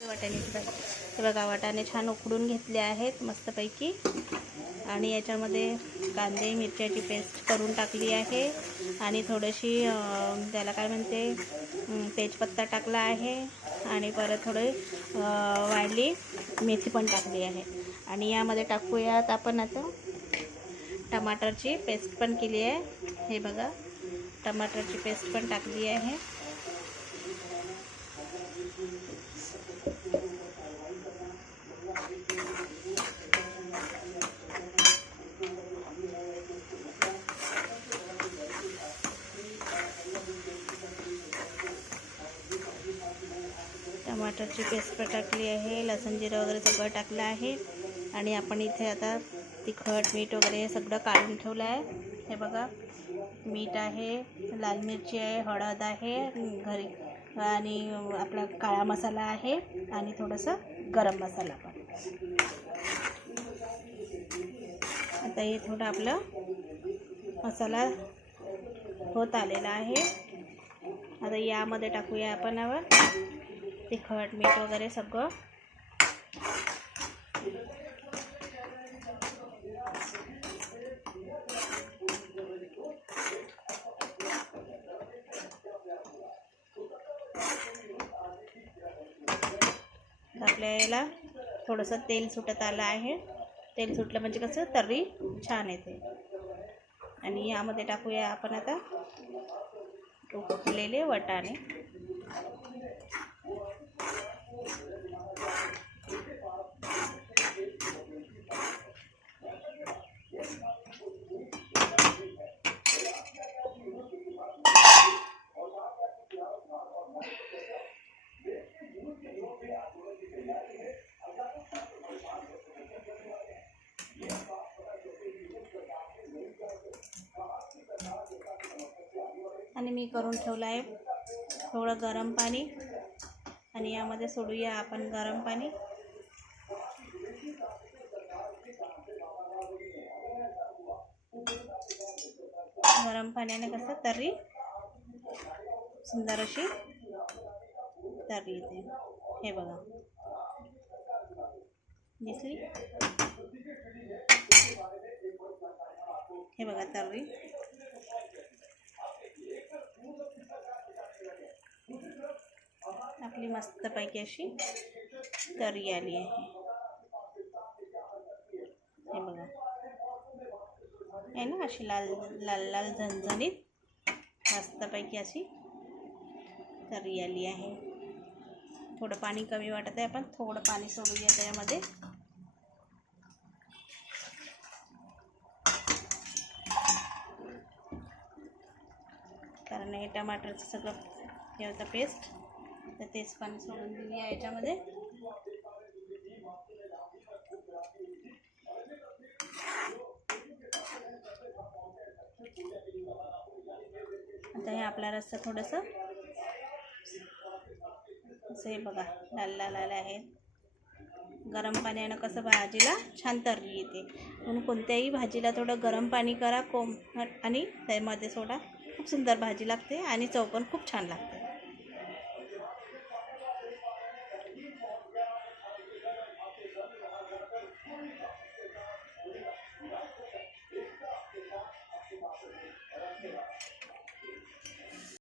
वाटाण्याची भाजी हे बघा, वाटाणे छान उकडून घेतले आहेत मस्तपैकी आणि याच्यामध्ये कांदे मिरच्याची पेस्ट करून टाकली आहे आणि थोडीशी त्याला काय म्हणते तेजपत्ता टाकला आहे आणि परत थोडी वाढली मेथी पण टाकली आहे आणि यामध्ये टाकूयात आपण आता टमाटरची पेस्ट पण केली आहे। हे बघा, टमाटरची पेस्ट पण टाकली आहे। टमाटरची पेस्ट पण टाकली आहे, लसूण जिरं वगैरे सगळं टाकलं आहे आणि आपण इथे आता तिखट मीठ वगैरे सगळं काढून ठेवलं आहे। हे बघा, मीठ आहे, लाल मिरची आहे, हळद आहे घरी आणि आपला काळा मसाला आहे आणि थोडंसं गरम मसाला पण। आता हे थोडं आपलं मसाला होत आलेला आहे। आता यामध्ये टाकूया आपण तिखट मीठ वगैरे सगळं। आपल्या याला थोडंसं तेल सुटत आलं आहे। तेल सुटलं म्हणजे कसं तर्री छान येते। आणि यामध्ये टाकूया आपण आता उकडलेले वाटाणे। आणि मी करून ठेवलं आहे थोडं गरम पाणी आणि यामध्ये सोडूया आपण गरम पाणी। गरम पाण्याने कसं तर्री सुंदर अशी तर्री येते। हे बघा, दिसली? हे बघा तर्री आपली मस्तपैकी अशी तर्री आली आहे। हे बघा, आहे ना अशी लाल लाल लाल झणझणीत मस्तपैकी अशी तर्री आली आहे। थोडं पाणी कमी वाटत आहे, आपण थोडं पाणी सोडूया त्यामध्ये। कारण हे टमाटरचं सगळं हे होतं पेस्ट, तर तेच पाणी सोडून दिली आहे याच्यामध्ये। आता हे आपला रस्सा थोडंसं असं हे बघा लाल लाल आलं आहे। गरम पाण्यानं कसं भाजीला छान तर्री येते, म्हणून कोणत्याही भाजीला थोडं गरम पाणी करा आणि त्यामध्ये सोडा, खूप सुंदर भाजी लागते आणि चव पण खूप छान लागते।